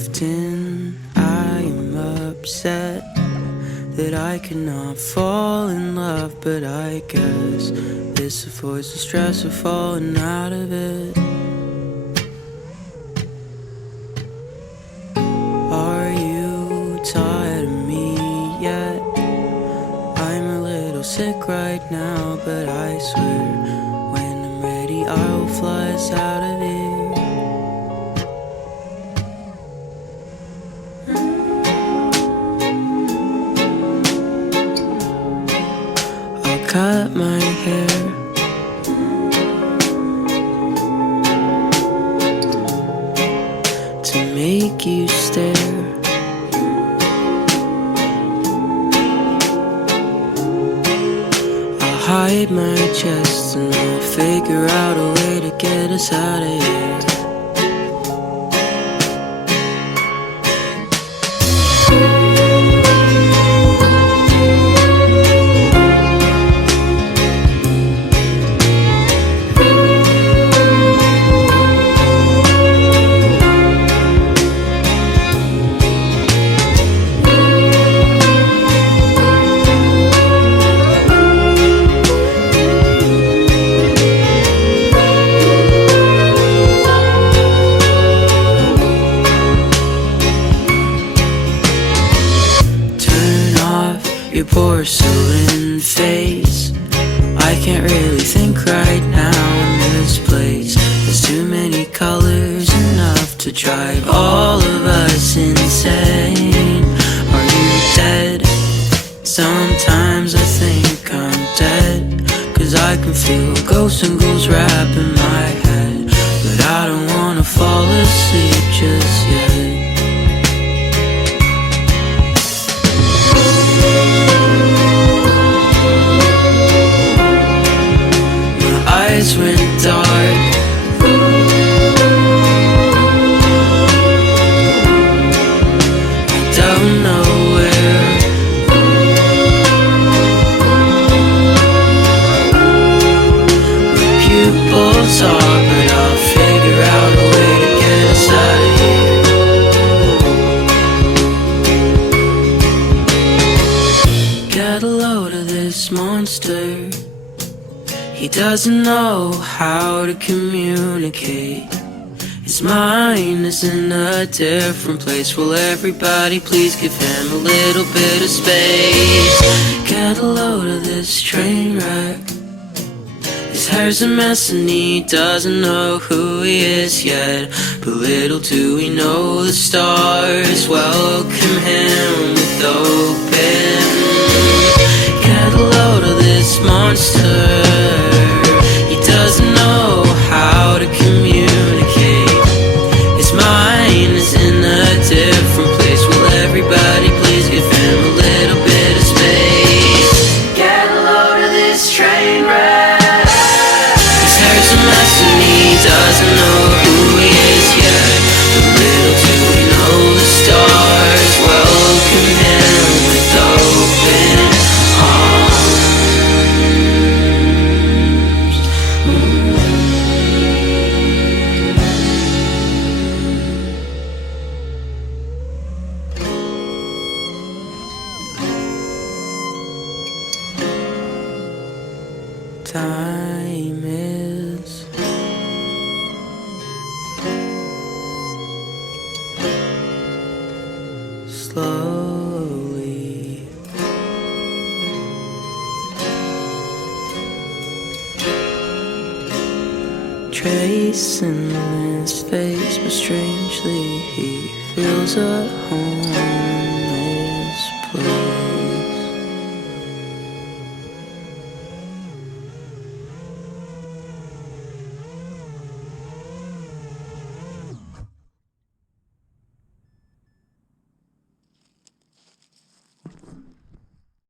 Often I am upset that I cannot fall in love, but I guess this avoids the stress of falling out of it. Are you tired of me yet? I'm a little sick right now, but I swear when I'm ready I will fly us out of here. Cut my hair, to make you stare. I'll hide my chest and I'll figure out a way to get us out of here. Your porcelain face, I can't really think right now in this place. There's too many colors, enough to drive all of us insane. Are you dead? Sometimes I think I'm dead, 'cause I can feel ghosts and ghouls wrap in my head. But I don't wanna fall asleep just yet. Eyes went dark, I don't know where. My pupils are, but I'll figure out a way to get us out of here. Get a load of this monster. He doesn't know how to communicate. His mind is in a different place. Will everybody please give him a little bit of space? Get a load of this train wreck. His hair's a mess and he doesn't know who he is yet. But little do we know the stars welcome him with open. Get a load of this monster. Doesn't know how to communicate. His mind is in a different place. Will everybody please give him a little bit of space? Get a load of this train wreck. His hair's a mess and he doesn't know who he is yet. But little do we know the stars welcome him with open arms. Time is slowly tracing his face, but strangely he feels at home.